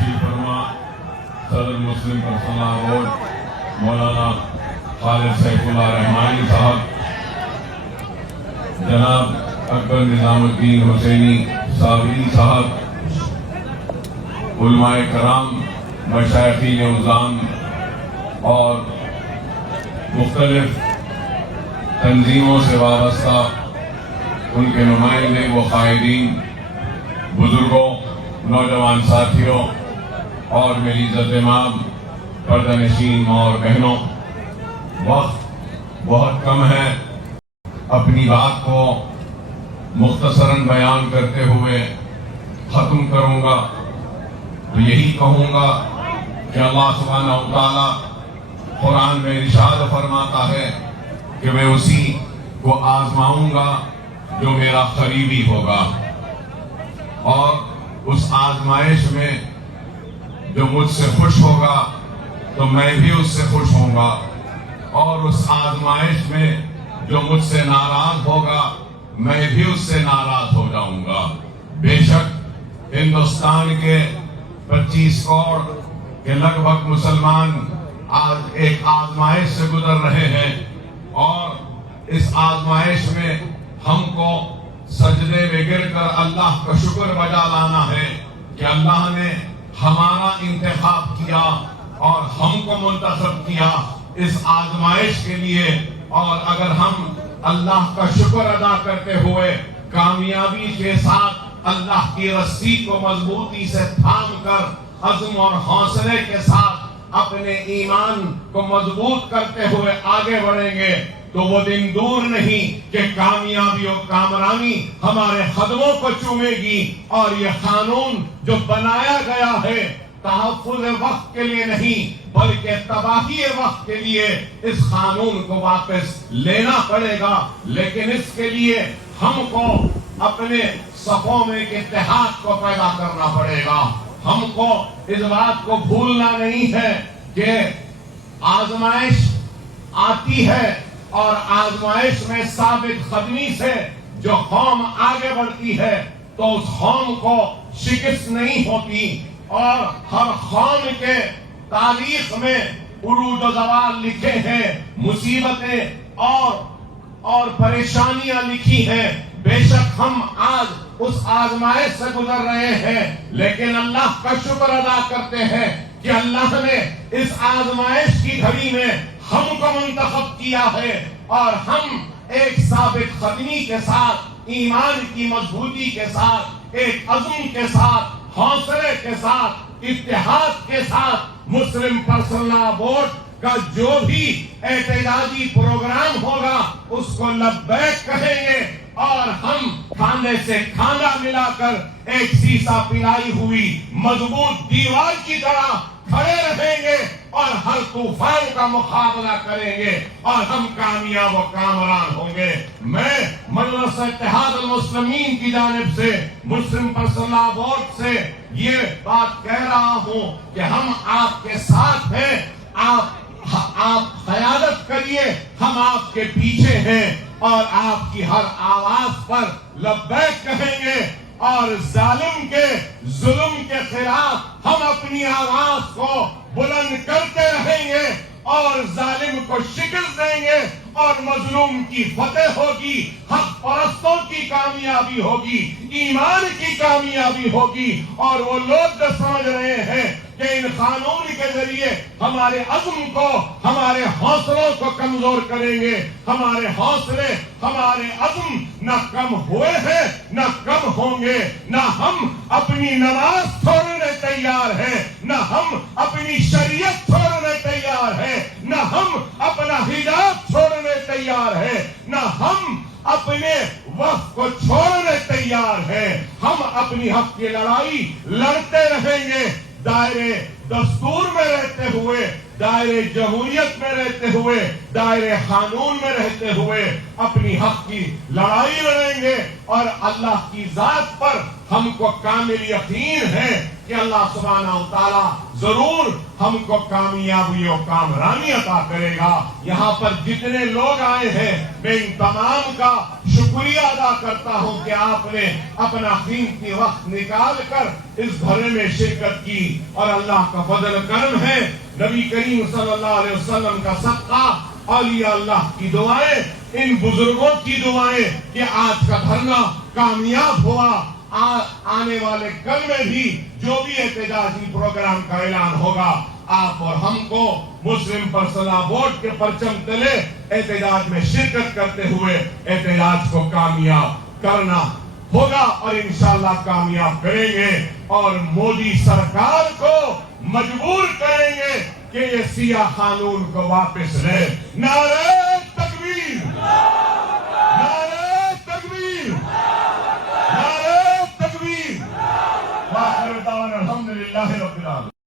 तशरीफ फरमा सदर मुस्लिम पर्सनल बोर्ड मौलाना खालिद सैफुल्लाह रहमानी साहब, जनाब अकबर निजामुद्दीन हुसैनी साबरी साहब, उलमाए कराम, मशाइखीन उज़ाम और मुख्तलिफ तंजीमों से वाबस्ता उनके नुमाइंदे व कायदीन, बुजुर्गों, नौजवान साथियों और मेरी इज़्ज़त-ए-माब पर्दानशीन माँ और बहनों, वक्त बहुत कम है। अपनी बात को मुख्तसरन बयान करते हुए ख़त्म करूँगा तो यही कहूँगा कि अल्लाह सुब्हानहू व तआला कुरान में इरशाद फरमाता है कि मैं उसी को आजमाऊंगा जो मेरा करीबी होगा, और उस आजमाइश में जो मुझसे खुश होगा तो मैं भी उससे खुश होऊंगा, और उस आजमाइश में जो मुझसे नाराज होगा मैं भी उससे नाराज हो जाऊंगा। बेशक हिंदुस्तान के 25 करोड़ के लगभग मुसलमान आज एक आजमाइश से गुजर रहे हैं, और इस आजमाइश में हमको सजदे में गिरकर अल्लाह का शुक्र बजा लाना है कि अल्लाह ने हमारा इंतखाब किया और हमको मुंतखब किया इस आजमाइश के लिए। और अगर हम अल्लाह का शुक्र अदा करते हुए कामयाबी के साथ अल्लाह की रस्सी को मजबूती से थाम कर अज़्म और हौसले के साथ अपने ईमान को मजबूत करते हुए आगे बढ़ेंगे तो वो दिन दूर नहीं कि कामयाबी और कामरानी हमारे कदमों को चूमेगी। और ये कानून जो बनाया गया है तहफ़्फ़ुज़ वक्त के लिए नहीं बल्कि तबाही वक्त के लिए इस कानून को वापस लेना पड़ेगा। लेकिन इसके लिए हमको अपने सफ़ों में एक इत्तेहाद को पैदा करना पड़ेगा। हमको इस बात को भूलना नहीं है कि आजमाइश आती है और आजमाइश में साबित कदमी से जो कौम आगे बढ़ती है तो उस कौम को शिकस्त नहीं होती, और हर कौम के तारीख में उरूज व ज़वाल लिखे हैं, मुसीबतें और परेशानियां लिखी हैं। बेशक हम आज उस आजमाइश से गुजर रहे हैं, लेकिन अल्लाह का शुक्र अदा करते हैं कि अल्लाह ने इस आजमाइश की घड़ी में हमको मुंतखब किया है, और हम एक साबित कदमी के साथ, ईमान की मजबूती के साथ, एक अज़्म के साथ, हौसले के साथ, इत्तेहाद के साथ मुस्लिम पर्सनल बोर्ड का जो भी एहतजाजी प्रोग्राम होगा उसको लब्बैक कहेंगे, और हम खाने से खाना मिलाकर एक सीसा पिलाई हुई मजबूत दीवार की तरह खड़े रहेंगे और हर तूफान का मुकाबला करेंगे और हम कामयाब और कामरान होंगे। मैं मजलिस इत्तेहाद अल मुस्लिमीन की जानिब से, मुस्लिम पर्सनल बोर्ड से ये बात कह रहा हूँ कि हम आपके साथ हैं। आप क़यादत करिए, हम आपके पीछे हैं और आपकी हर आवाज पर लब्बैक कहेंगे, और जालिम के जुल्म के खिलाफ हम अपनी आवाज को बुलंद करते रहेंगे और जालिम को शिकस्त देंगे और मजलूम की फतेह होगी, हक परस्तों की कामयाबी होगी, ईमान की कामयाबी होगी। और वो लोग जो समझ रहे हैं कि इन कानून के जरिए हमारे अज़्म को, हमारे हौसलों को कमजोर करेंगे, हमारे हौसले, हमारे अज़्म न कम हुए हैं न कम होंगे। न हम अपनी नमाज छोड़ने तैयार हैं, न हम अपनी शरीयत छोड़ने तैयार हैं, न हम अपना हिजाब छोड़ने तैयार है, न हम अपने वक्त को छोड़ने तैयार हैं। हम अपनी हक की लड़ाई लड़ते रहेंगे, दायरे दस्तूर में रहते हुए, दायरे जमहूरियत में रहते हुए, दायरे कानून में रहते हुए अपनी हक की लड़ाई लड़ेंगे। और अल्लाह की जात पर हमको कामिल यकीन है کہ اللہ سبحانہ و تعالیٰ ضرور ہم کو کامیابی و کامرانی عطا کرے گا۔ یہاں پر جتنے لوگ آئے ہیں میں ان تمام کا شکریہ ادا کرتا ہوں کہ آپ نے اپنا قیمتی وقت نکال کر اس دھرنے میں شرکت کی، اور اللہ کا فضل کرم ہے، نبی کریم صلی اللہ علیہ وسلم کا صدقہ، اولیاء اللہ کی دعائیں، ان بزرگوں کی دعائیں کہ آج کا دھرنا کامیاب ہوا۔ آنے والے کل میں بھی جو بھی احتجاجی پروگرام کا اعلان ہوگا، آپ اور ہم کو مسلم پرسنل بورڈ کے پرچم تلے احتجاج میں شرکت کرتے ہوئے احتجاج کو کامیاب کرنا ہوگا، اور انشاءاللہ کامیاب کریں گے، اور مودی سرکار کو مجبور کریں گے کہ یہ سیاہ قانون کو واپس لے۔ نعرہ تکبیر، نعرہ تکبیر، نعرہ تکبیر، وآخر دعوانا الحمدللہ رب العالمین۔